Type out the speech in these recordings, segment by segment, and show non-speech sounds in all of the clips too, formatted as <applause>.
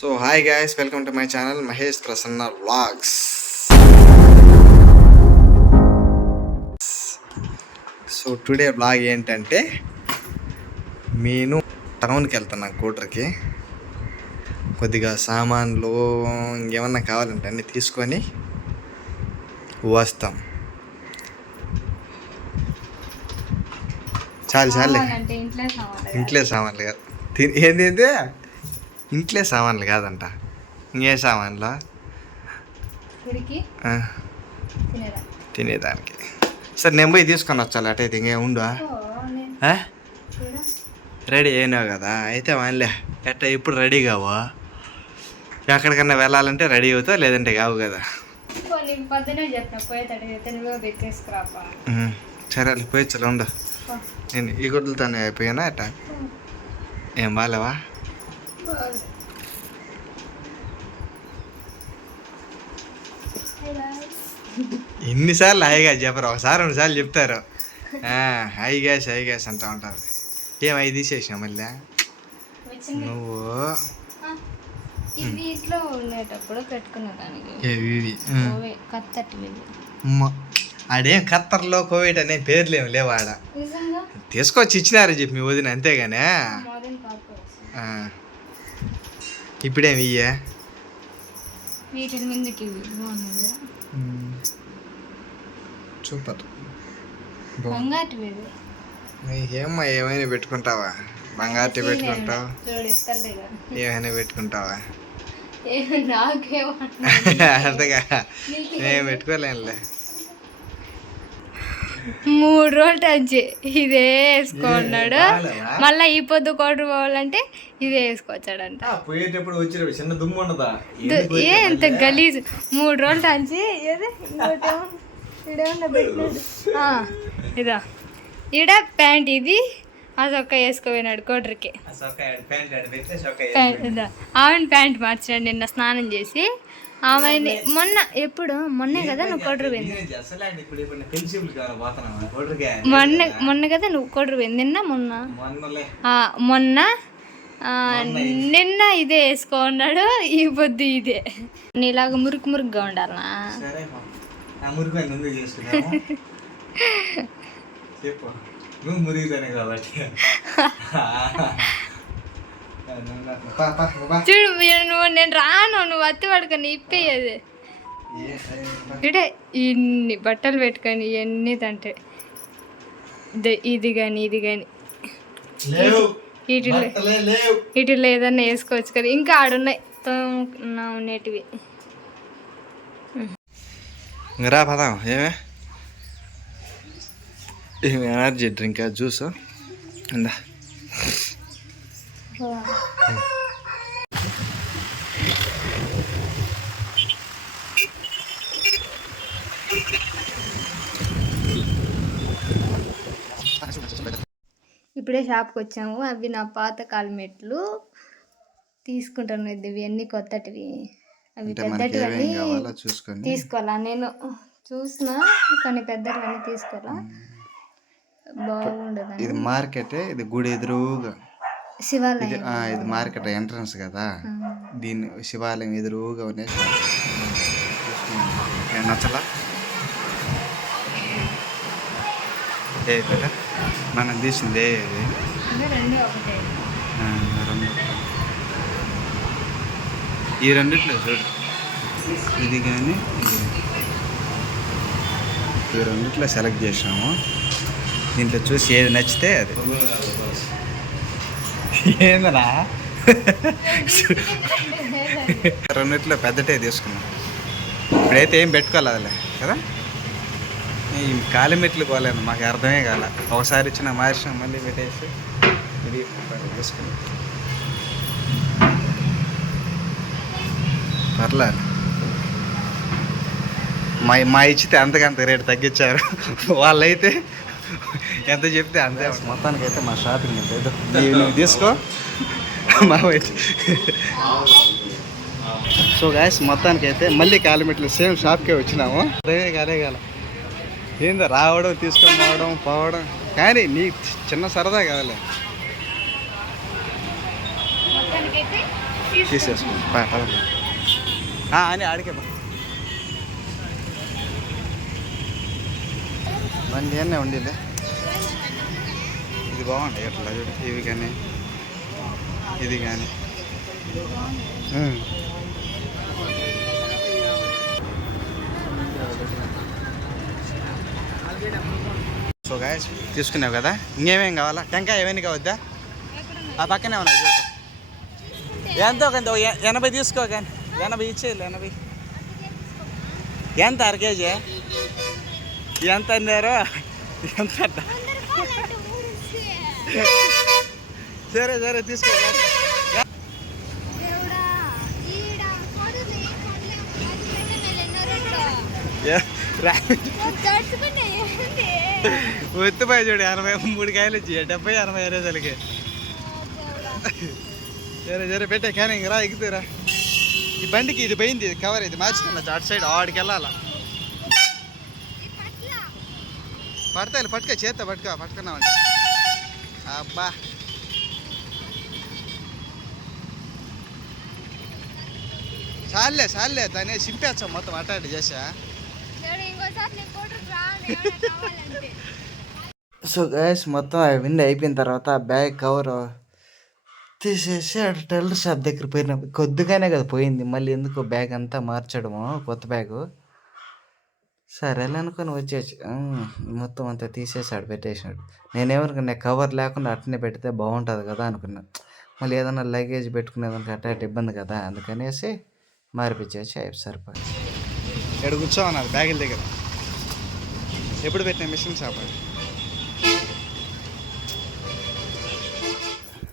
So hi guys welcome to my channel Mahesh Prasanna vlogs so today blog ఏంటంటే నేను టౌన్కి వెళ్తున్నాను కూటర్కి కొద్దిగా సామాన్లు ఇంకేమన్నా కావాలంటే అన్నీ తీసుకొని వస్తాం. చాలు చాలే ఇంట్లో సామాన్లు కాదు. ఏంది? ఇంట్లో సామాన్లు కాదంట. ఇంకే సామాన్లు? తినేదానికి. సరే నేను పోయి తీసుకొని వచ్చాలి అటైతే ఇంకే ఉండు. రెడీ అయినావు కదా? అయితే వాన్లే. ఎట్ట ఇప్పుడు రెడీ కావా? ఎక్కడికన్నా వెళ్ళాలంటే రెడీ అవుతావు? లేదంటే కావు కదా? సరే పోయి చలో ఉండు. నేను ఈ గుడ్లతోనే అయిపోయానా అట్ట ఏం బాగాలేవా ఎన్నిసార్లు హాయిగా చెప్పరు? ఒకసారి రెండుసార్లు చెప్తారు. హై గ్యాస్ హై గ్యాస్ అంటూ ఉంటారు. ఏం అవి తీసేసినా మళ్ళీ? నువ్వు? ఉండేటప్పుడు దానికి. ఆడేం ఖత్తర్లో కోవిడ్ అనే పేర్లు ఏమి లేవు ఆడ తీసుకొచ్చి ఇచ్చినారు చెప్పి మీ వదిన అంతేగానే. ఇప్పుడేమి ఇయ్యే వీటి మీదకి ఇవి ఏమ్మా ఏమైనా పెట్టుకుంటావా? బంగారు పెట్టుకుంటావు? ఏమైనా? పెట్టుకుంటావా? ఏ నాకేమన్నా అంతగా నేను పెట్టుకోలేనులే. మూడు రోజులు టచ్ ఇదే వేసుకున్నాడు? మళ్ళీ ఈ పొద్దు కోటి పోవాలంటే ఇదే వేసుకొచ్చాడంట పోయేటప్పుడు చిన్న దుమ్ము ఉండదా? ఏ ఎంత గలీజ్. మూడు రోజులు టచ్ ఇదా. ఈడ ప్యాంట్ ఇది. అదొక్క వేసుకోపోయినాడు కోటరికి. ఆమెను ప్యాంట్ మార్చినాడు నిన్న స్నానం చేసి. ఆమెని మొన్న ఎప్పుడు? మొన్నే కదా నువ్వు కోటరు పోయింది. మొన్న మొన్న కదా నువ్వు కోటరు పోయింది. నిన్న మొన్న? ఆ, మొన్న? నిన్న ఇదే వేసుకున్నాడు ఈ పొద్దు ఇదే. నీలాగా మురుకు మురుగ్గా ఉండాలనా? చెప్పు. నువ్వు మురిగిదానే కాబట్టి. <laughs> చూడు నువ్వు నేను రాను నువ్వు అత్తి పడుకొని ఇప్పేయది ఇడే ఇన్ని బట్టలు పెట్టుకొని ఎన్ని తంటే. ఇద- ఇది కానీ ఇది కానీ లేవు. వీటిలో వీటిలో ఏదన్నా వేసుకోవచ్చు కదా. ఇంకా ఆడున్నాయి. ఉండేటివి ఇంకా రా పదాం. ఏమే? ఏమి ఎనర్జీ డ్రింక్ జ్యూస్? ఇందా. ఇప్పుడే షాప్కి వచ్చాము. అవి నా పాత కాలిమెట్లు తీసుకుంటాను ఇది ఇవి అన్ని కొత్తటివి. అవి అంటే మనకి పెద్దటివి ఏమేం అన్ని కావాలో చూసుకొని. తీసుకోవాలా? నేను చూసిన కానీ పెద్దటివన్నీ తీసుకోవాలా? బాగుండదు ఇది మార్కెట్ ఇది గుడి ఎదురుగా. ఇది శివాలయం ఆ, ఇది మార్కెట్ ఎంట్రన్స్ కదా. దీన్ని శివాలయం ఎదురుగా. ఏం నచ్చలా? ఏ కదా మనం తీసిందే ఇది అంటే రెండు ఒకటే. ఆ, రెండు. ఈ రెండిట్లో చూడు. ఇది కానీ ఇది. ఈ రెండిట్లో సెలెక్ట్ చేసాము. దీంట్లో చూసి ఏది నచ్చితే అది. ఏందనా రెండిట్లో పెద్దటే తీసుకున్నాం. ఇప్పుడైతే ఏం పెట్టుకోవాలి అదిలే కదా? ఈ కాలి మెట్లు కోలేను మాకు అర్థమే కాల. ఒకసారి ఇచ్చిన మార్చాం మళ్ళీ పెట్టేసి ఇది తీసుకున్నాం. పర్లేదు. మా మా ఇచ్చితే అంతకంత రేటు తగ్గించారు. వాళ్ళైతే ఎంత చెప్తే అంతే మొత్తానికి అయితే మా షాపింగ్ ఏదో <laughs> నీవు నువ్వు తీసుకో. మా వైపు సో గాయస్ మొత్తానికి అయితే మళ్ళీ కాలిమెట్లు సేమ్ షాప్కే వచ్చినాము. అదే కాలే కాల ఏందో రావడం తీసుకొని రావడం పోవడం. కానీ నీ చిన్న సరదా కదలే. తీసేసుకో. అని ఆడికే బండి అన్నీ ఉండేలే ఇది బాగుంది ఎట్లా చూడు. ఇవి కానీ ఇది కానీ. సో గాయస్ తీసుకున్నావు కదా? ఇంకేమేం కావాలా? టెంకాయ ఏమైనా కావద్దా? ఆ పక్కనే ఉన్నాయి చూడు. ఎంతో కొంత ఓ ఎ- ఎనభై తీసుకో కానీ. ఎనభై ఇచ్చేయాలి ఎనభై. ఎంత అర కేజీ? ఎంత అన్నారో? ఎంత అంట సరే సరే తీసుకో ఒత్తిపోయి చూడు ఎనభై మూడు కాయలు వచ్చి డెబ్బై ఎనభై అరేసలకి సరే సరే పెట్టే కానీ ఇంక రా ఎక్కుతురా ఈ బండికి ఇది పోయింది ఇది కవర్ ఇది మార్చుతున్నా అటు సైడ్ ఆడికి వెళ్ళాలా? పడతాయి పట్టుకో చేత్తో పట్టుకో పట్టుకున్నామంటే. అబ్బా చాలే చాలే దాన్ని సింపేచ్చాం మొత్తం అట్ట చేసా. సో గైస్ మొత్తం విండి అయిపోయిన తర్వాత బ్యాగ్ కవర్ తీసేసి అటు టెల్లర్ షాప్ దగ్గర పోయిన కొద్దిగానే కదా పోయింది. మళ్ళీ ఎందుకో బ్యాగ్ అంతా మార్చడము కొత్త బ్యాగు సరేలే అనుకొని వచ్చేసి మొత్తం అంతా తీసేసి ఆడ పెట్టేసినాడు నేనేమనుకున్నా కవర్ లేకుండా అట్నే పెడితే బాగుంటుంది కదా అనుకున్నా. మళ్ళీ ఏదైనా లగేజ్ పెట్టుకునేదానికి అట్ట ఇబ్బంది కదా అందుకనేసి మార్పిచ్చేసి అయిపోయి సరిపోయి ఇక్కడ కూర్చోమన్నారు బ్యాగుల దగ్గర. ఎప్పుడు పెట్టిన మిషన్ షాప్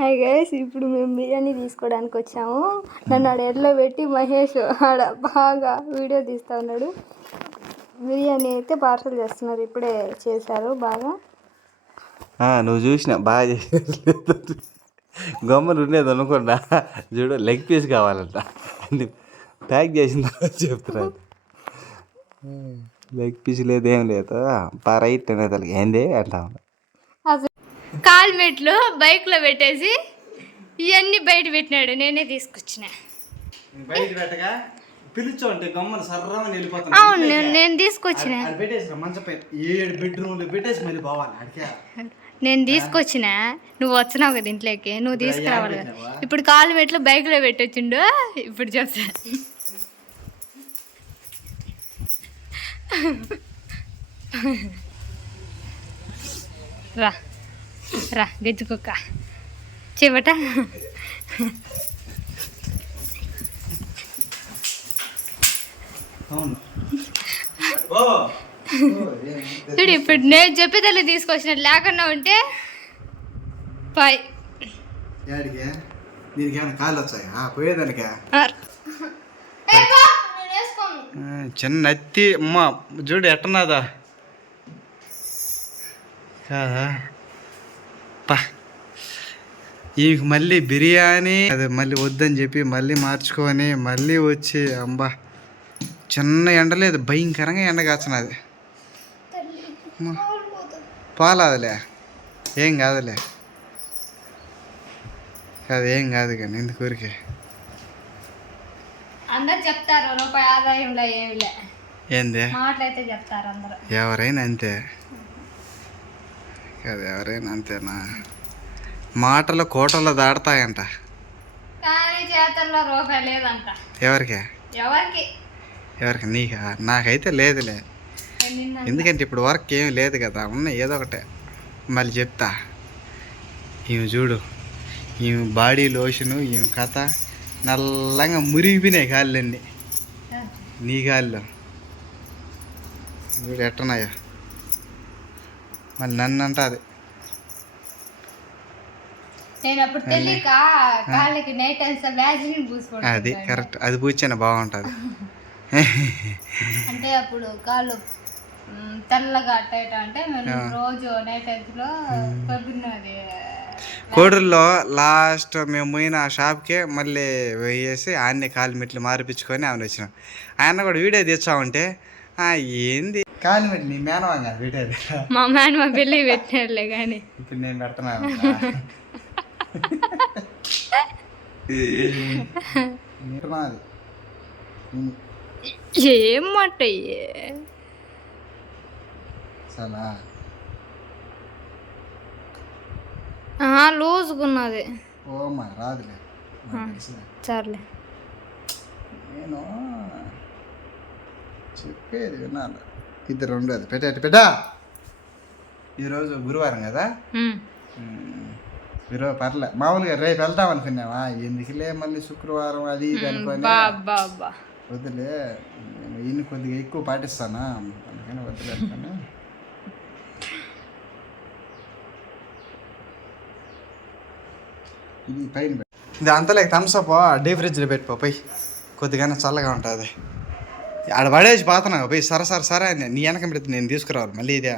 హాయ్ గైస్ ఇప్పుడు మేము బిర్యానీ తీసుకోవడానికి వచ్చాము. నన్ను ఆడ ఎడ్లో పెట్టి మహేష్ ఆడ బాగా వీడియో తీస్తా ఉన్నాడు. బిర్యానీ అయితే పార్సల్ చేస్తున్నారు. ఇప్పుడే చేశారు. బాగా? ఆ, నువ్వు చూసిన? బాగా చేసేది గమ్మలు ఉండేది అనుకోండా చూడు లెగ్ పీస్ కావాలంట. అది ప్యాక్ చేసిన తర్వాత చెప్తున్నాను లెగ్ పీస్ లేదు ఏం లేదు. పా రైట్ అనేది ఏంది? అంటా ఉన్నా. అసలు కాల్ మెట్లు బైక్లో పెట్టేసి ఇవన్నీ బయట పెట్టినాడు. నేనే తీసుకొచ్చిన. బయట పెట్టగా? పిలుచు అంటే సర్రమని వెళ్ళిపోతాను అవును నేను- నేను తీసుకొచ్చిన. ఏడు బెడ్రూమ్లు పెట్టేసి మళ్ళీ పోవాలి అడిగా నేను తీసుకొచ్చిన. నువ్వు వచ్చినావు కదా ఇంట్లోకి నువ్వు తీసుకురావాలి కదా. ఇప్పుడు కాలు మెట్లు బైక్లో పెట్టొచ్చిండు. ఇప్పుడు చెప్తా. రా రా గజ్జి కుక్క చివట అవును ఓ చూడు ఇప్పుడు నేను చెప్పేదాన్ని తీసుకొచ్చినట్టు లేకుండా ఉంటే పై. కాళ్ళు వచ్చాయా? పోయేదానికా. చిన్న అత్తి అమ్మ చూడు ఎట్టనాదా? కాదా? పా. ఈమెకి మళ్ళీ బిర్యానీ అది మళ్ళీ వద్దని చెప్పి మళ్ళీ మార్చుకొని మళ్ళీ వచ్చి అంబా. చిన్న ఎండ లేదు భయంకరంగా ఎండ కాచినది పాలాదులే ఏం కాదులే. కాదు ఏం కాదు కానీ ఎందుకు ఊరికే? అందరు చెప్తారు రూపాయి ఆదాయంలో ఏమి లే ఏంది? మాటలైతే చెప్తారు అందరూ. ఎవరైనా అంతే. కాదు ఎవరైనా అంతేనా? మాటలు కోటలు దాడతాయంట కానీ చేతల్లో రూపాయి లేదంట. ఎవరికి? ఎవరికి? ఎవరికి? నీకా? నాకైతే లేదులే. ఎందుకంటే ఇప్పుడు వర్క్ ఏం లేదు కదా ఉన్నాయి ఏదో ఒకటే. మళ్ళీ చెప్తా. ఈమె చూడు ఈమె బాడీ లోషను ఈమె కథ నల్లంగా మురిగిపోయినాయి కాళ్ళన్నీ నీ కాళ్ళు వీడు మళ్ళీ నన్ను అంటాది. అది కరెక్ట్. అది పూచాను బాగుంటుంది. <laughs> అంటే అప్పుడు కాళ్ళు తెల్లగా అట్టేట అంటే మేము రోజు నైట్లో పొద్దున్న అది కోడూరులో లాస్ట్ మేము పోయిన ఆ షాప్కే మళ్ళీ వేసి ఆయన్ని కాలు మెట్లు మారిపించుకొని ఆమెను వచ్చినాం ఆయన కూడా వీడియో తెచ్చామంటే "ఆ, ఏంది కాలు మెట్లు నీ మేనవాంగా వీడియో మా మేన మా పెళ్ళి పెట్టినారులే కానీ ఇప్పుడు నేను పెడుతున్నాను ఏం మాట? చాలా ఉన్నది ఓ మా రాదులే. సర్లే. నేను చెప్పేది వినాలి. ఇది రెండోది పెట్టేటి పెట్టా ఈరోజు గురువారం కదా? ఈరోజు పర్లే. మామూలుగా రేపు వెళ్తాం అనుకున్నావా ఎందుకులే మళ్ళీ శుక్రవారం అది ఇది అనుకొని? వద్దులే. నేను ఈయన కొద్దిగా ఎక్కువ పాటిస్తానా? అందుకని వద్దులే అనుకొని ఇది పైన. ఇది అంతలే థమ్స్అప్ డీ ఫ్రిడ్జ్లో పెట్టుకో పోయి. కొద్దిగానే చల్లగా ఉంటుంది. ఆడ పడేసి పోతున్నావు పోయి సరే సరే సరే అని నీ వెనక పెడితే నేను తీసుకురావాలి మళ్ళీ ఇదే.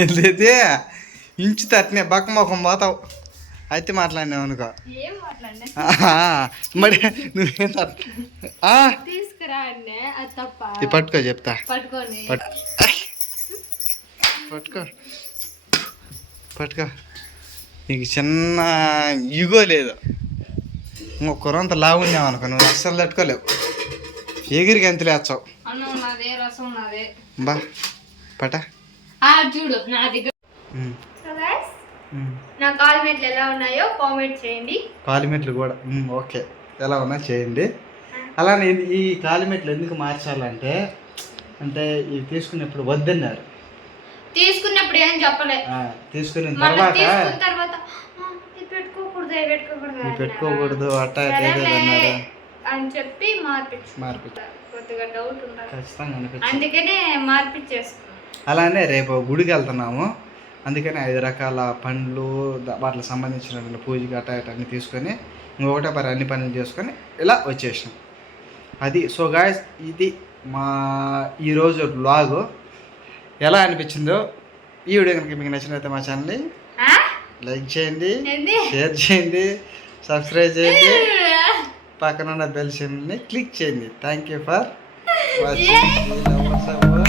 ఏంటైతే ఇంచు తట్టినే బక్క మొఖం పోతావు. అయితే మాట్లాడినావు అనుకో. మరి నువ్వేం పట్టుకో చెప్తా. పట్టుకో. పట్టుకో. నీకు చిన్న ఇగో లేదు. ఇంకొకరంత లావున్నావు అనుకో నువ్వు అస్సలు తట్టుకోలేవు. ఎగిరికి ఎంత లేచావు బా పట. చూడు నా దగ్గర. నా కాల్మెంట్లు ఎలా ఉన్నాయో కామెంట్ చేయండి. కాలిమెట్లు కూడా. ఓకే. ఎలా ఉన్నా చేయండి. అలానే ఈ కాలిమెట్లు ఎందుకు మార్చాలంటే అంటే ఇవి తీసుకున్నప్పుడు వద్దన్నారు. తీసుకున్నప్పుడు ఏం చెప్పలే. ఆ, తీసుకున్న తర్వాత తీసుకున్న తర్వాత "ఆ, ఇది పెట్టుకోకూడదు పెట్టుకోకూడదు అట్ట అని చెప్పి మార్పించు మార్పించు కొద్దిగా డౌట్ ఉండాలి ఖచ్చితంగా అందుకనే మార్పించేసుకున్నాను అలానే రేపు గుడికి వెళ్తున్నాము. అందుకని ఐదు రకాల పండ్లు వాటికి సంబంధించిన పూజ గట్ట అన్ని తీసుకొని ఇంకొకటే పరి అన్ని పనులు చేసుకొని ఇలా వచ్చేసినాం. అది సో గాయస్ ఇది మా ఈరోజు బ్లాగ్ ఎలా అనిపించిందో ఈ వీడియో కనుక మీకు నచ్చినట్లయితే మా ఛానల్ని? లైక్ చేయండి షేర్ చేయండి సబ్స్క్రైబ్ చేయండి. <laughs> పక్కన ఉన్న బెల్ సింబల్ని క్లిక్ చేయండి. Thank you for <laughs> watching.